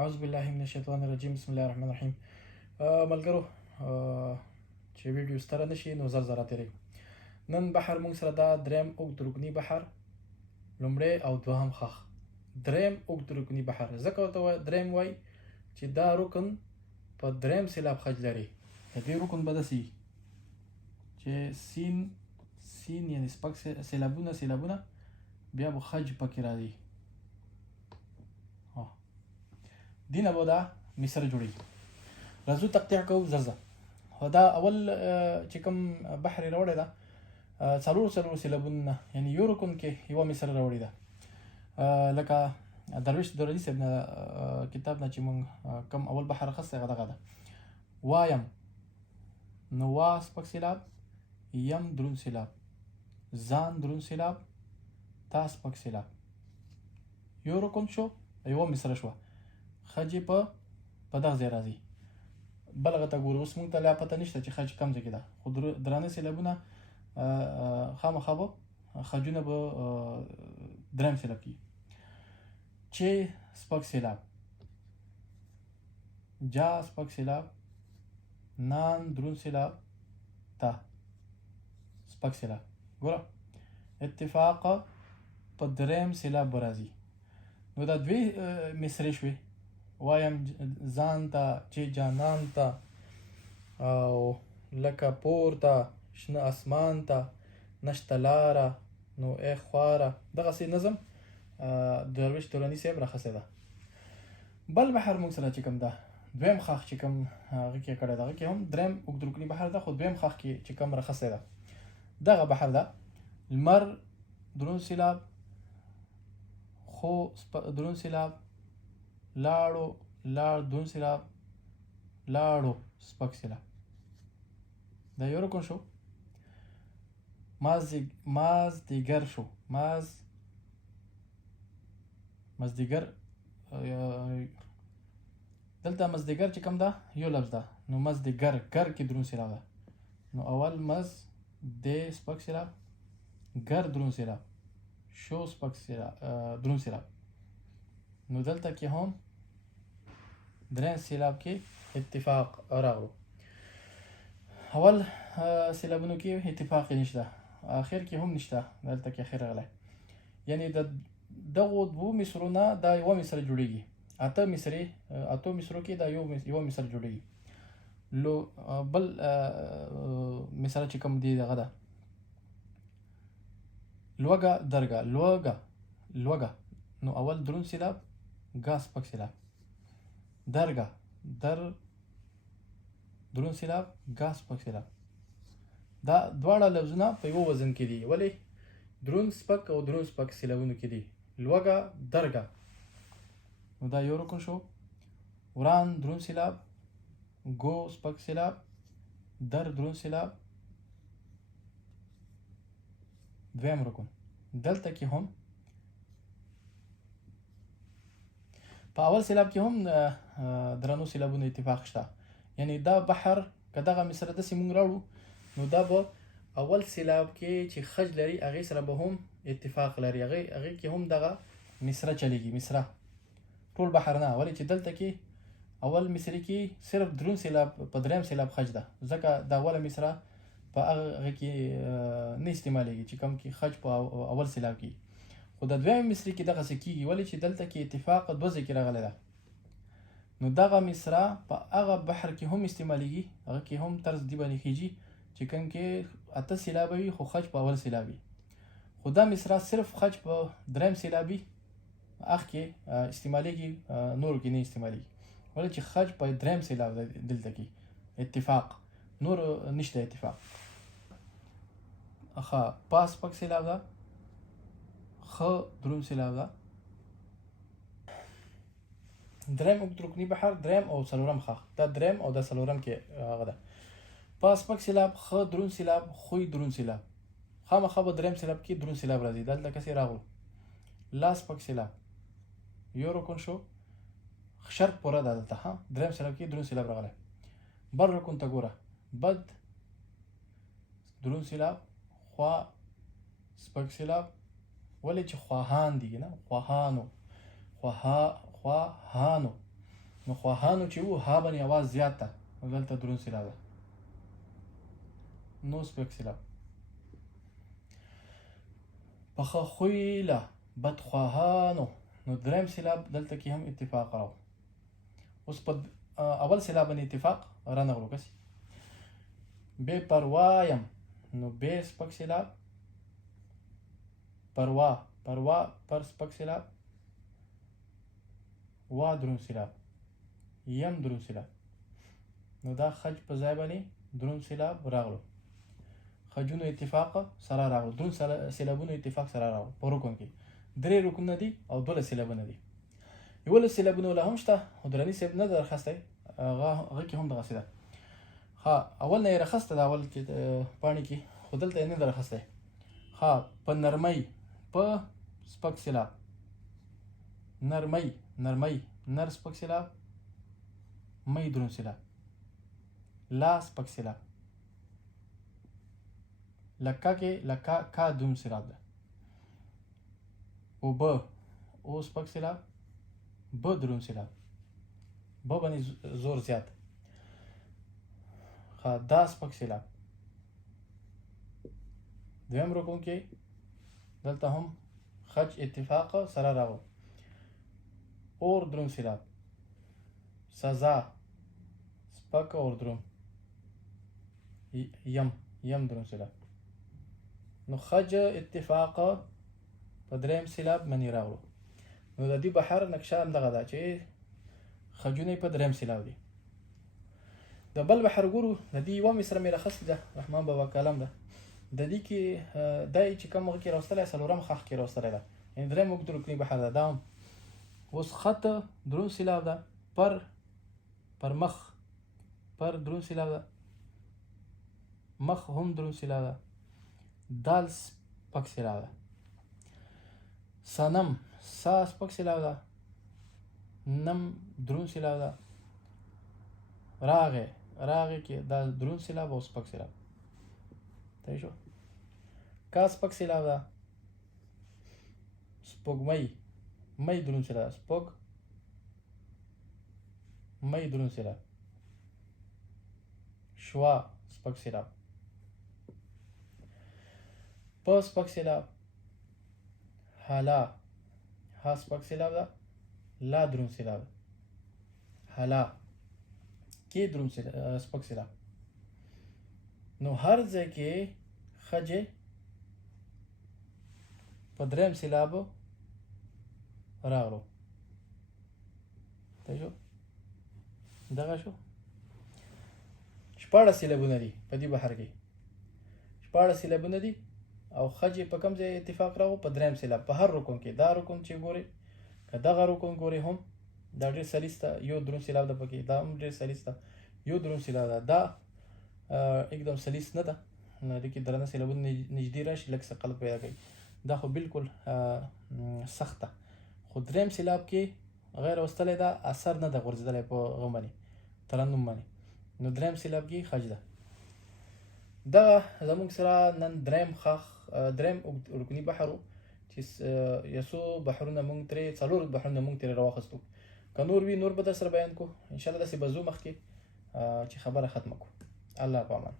اعوذ بالله من الشیطان الرجیم بسم الله الرحمن الرحیم. ملګرو، چې ویډیو ستره نشي نو زر تیری. نن بحر مونږ سره دا دریم اوږد رکني بحر لومړی او دوهم خښ. دریم اوږد رکني بحر ځکه ورته دریم وای چې دا رکن په دریم سیلاب خج لري. د دې رکن به داسې چې سین یعنی سپک سیلابونه بیا به خج پکې راځي. دینه به دا مصر جوړي. راځو تقطیع کوو زر. دا اول چې کوم بحر راوړی ده څلور سیلابونه یعنی یو رکن کې یوه مصر راوړې ده. لکه درویش دراني صاحب نه کتاب نه چې مونږ کوم اول بحر اخیستی هغه دغه ده. وایم نو وا سپک سیلاب، یم درون سیلاب، ځان درون سیلاب، تا سپک سیلاب. یو رکن شو، یوه مصره شوه، خج یې په دغه ځای راځي. بلغه ته ګورو. اوس مونږ ته لا پته نشته چې خج کم ځای کې ده، خو درانه سیلابونه خامخا به خجونه به دریم سیلاب کېږي. چې سپک سیلاب، جا سپک سیلاب، نان درون سیلاب، تا سپک سیلاب. ګوره اتفاق په دریم سیلاب به راځي. نو دا دوی مصرې شوې. وایم ځان ته چې جانان ته او لکه پورته شنه اسمان ته نشته لاره نو ای خواره. دغسې نظم درویش دراني صاحب راخیستی ده. بل بحر موږ سره چې کوم ده دویم خښ چې کوم هغه کې کړی ده، هغه کې هم دریم اوږد رکني بحر ده، خو دویم خښ کې چې کوم راخیستی ده دغه بحر ده. لمر درون سیلاب، خو درون سیلاب، لاړو درون سیلاب، لاړو سپک سیلاب. دا یو رکن شو. مازدیګر شو. مازدیګر دلته مازدیګر چې کوم ده یو لفظ ده. نو مازدیګر ګر کې درون سیلاب ده. نو اول مز د سپک سیلاب، ګر درون سیلاب، شو سپک سیلاب درون سیلاب. نو دلته کې هم دریم سیلاب کې اتفاق راغلو. اول سیلابونو کې اتفاق نشته، اخر کې هم نشته، دلته کې اخر راغلی. یعنی د دغو دوو مصرو نه دا یوه مصره جوړیږي. اتو مصرو کې دا یوه مصره جوړیږي. بل مصره چې کوم دی دغه ده لوږه درګه. لوږه نو اول درون سیلاب، ګا سپک سیلاب، درګه درون سیلاب، ګا سپک سیلاب. دا دواړه لفظونه په یو وزن کې دي. ولې؟ درون سپک او درون سپک سیلابونو کې دي. لوږه درګه نو دا یو رکن شو. وران درون سیلاب، ګو سپک سیلاب، در درون سیلاب، دویم رکن. دلته کې هم په اول سیلاب کې هم درنو سیلابونو اتفاق شته. یعنی دا بحر که دغه مصره داسې مونږ راوړو نو دا به اول سیلاب کې چې خج لري هغې سره به هم اتفاق لري. هغې کې هم دغه مصره چلیږي. مصره ټول بحر نه. ولې چې دلته کې اول مصرې کې صرف درون سیلاب په دریم سیلاب خج ده، ځکه د اوله مصره په هغه کې نه استعمالیږي چې کوم کې خج په اول سیلاب کې. خو د دویم مصرې کې دغسې کېږي. ولې چې دلته کې اتفاق دوه ځای کې راغلی ده. نو دغه مصره په هغه بحر کې هم استعمالیږي، هغه کې هم طرز دی باندې خیږي چې کوم کې اته سیلابه وي خو خج په اول سیلاب وي. خو دا مصره صرف خج په دریم سیلاب وي، هغه کې استعمالیږي، نورو کې نه استعمالیږي. ولې چې خج په دریم سیلاب ده دلته کې اتفاق، نور نشته اتفاق. پا سپک سیلاب ده، خ درون سیلاب ده. دریم اوږد رکني بحر دریم او څلورم خښ. دا دریم او دا څلورم کې هغه ده. پا سپک سیلاب، خ درون سیلاب، خوی درون سیلاب. خامخا به دریم سیلاب کې درون سیلاب راځي. دلته کسې راغلو. لا سپک سیلاب یو رکن شو. شرط پوره ده دلته. دریم سیلاب کې درون سیلاب راغلی. بل رکن ته ګوره. بد درون سیلاب، خوا سپک سیلاب. ولې چې خواهان دي نه، خواهانو نو خواهانو چې وو ها باندې اواز زیات ده، نو دلته دروند سیلاب ده. نو سپک سیلاب. پخه خوی له بدخواهانو، نو دریم سیلاب دلته کې هم اتفاق راو. اوس په اول سیلاب باندې اتفاق رانغلو کسی. بے پروایم، نو بے سپک سیلاب. پروا پر سپک سیلاب. وا درون سیلاب. یم درون سیلاب. نو دا خج په ځای باندې درون سیلاب راغلو. خجونو اتفاق سره راغلو. درون سیلابونو اتفاق سره راغلو. په رکن کې 3 رکنونه دي او 12 سیلابونه دي. 11 سیلابونه لا هم شته، خو دراني صاحب نه درخسته هغه کې هم دغسې ده. اول نه یې رخصته ده، اول کې پاڼې کې، خو دلته یې نه ده رخصته. په نرمۍ، په سپک سیلاب. نرمۍ نر سپک سیلاب. مۍ دروند سیلاب. لا سپک سیلاب. لکه کې لکه کا دروند سیلاب ده. او سپک سیلاب. ب دروند سیلاب. ب باندې زور زیات. دا سپک سیلاب. دویم رکن کې دلته هم خج اتفاق سره راغلو. اور دروند سیلاب. سزا سپک اور دروند. یم دروند سیلاب. نو خج اتفاق په دریم سیلاب باندې راغلو. نو د دې بحر نقشه همدغه ده چې خجونه په دریم سیلاب دي. د بل بحر ګورو، د دې یوه مصره مې راخیستې ده، رحمان بابا کلام ده. د دې کې دی چې کوم هغه کې راوستلی، څلورم خښ کې راوستلی ده، یعنې دریم اوږد رکني بحر ده. دا هم اوس خط دروند سیلاب ده. پر مخ پر دروند سیلاب ده. مخ هم دروند سیلاب ده. دال سپک سیلاب ده. سنم سا سپک سیلاب ده. نم دروند سیلاب ده. راغې کې دا دروند سیلاب او سپک سیلاب. صحیح شو. کا سپک سیلاب ده. سپوږمۍ مۍ دروند سیلاب. مۍ دروند سیلاب. شوا سپک سیلاب. په سپک سیلاب. حالا ها سپک سیلاب ده. لا دروند سیلاب. حالا کې دروند سپک سیلاب. نو هر ځای کې خجې په دریم سیلاب راغلو. صحیح شو. دغه شو. 14 سیلابونه دي په دې بحر کې. 14 سیلابونه دي او خجې په کوم ځای اتفاق راغلو؟ په دریم سیلاب. په هر رکن کې دا رکن چې ګورې، که دغه رکن ګورې هم دا ډېر سلیس ده. یو دروند سیلاب ده پکې، دا هم ډېر سلیس ده. یو دروند سیلاب ده. دا एकदम سلیس نه ده، دې کې درانه سیلابونه نږدې راشي، لږ څه قلب پیدا کوي. دا خو بالکل سخت ده. خو دریم سیلاب کې غیر وستلی ده، اثر نه ده غورځېدلی په هغه باندې، ترنم باندې. نو دریم سیلاب کې خج ده. دغه زموږ سره نن دریم رکني بحر و چې یو څو بحرونه موږ ترې 4 بحرونه موږ ترې راواخیستو. که نور وي نور به در سره بیان کړو انشاءالله. داسې به ځو مخکې چې خبره ختمه کړو. الله په امان.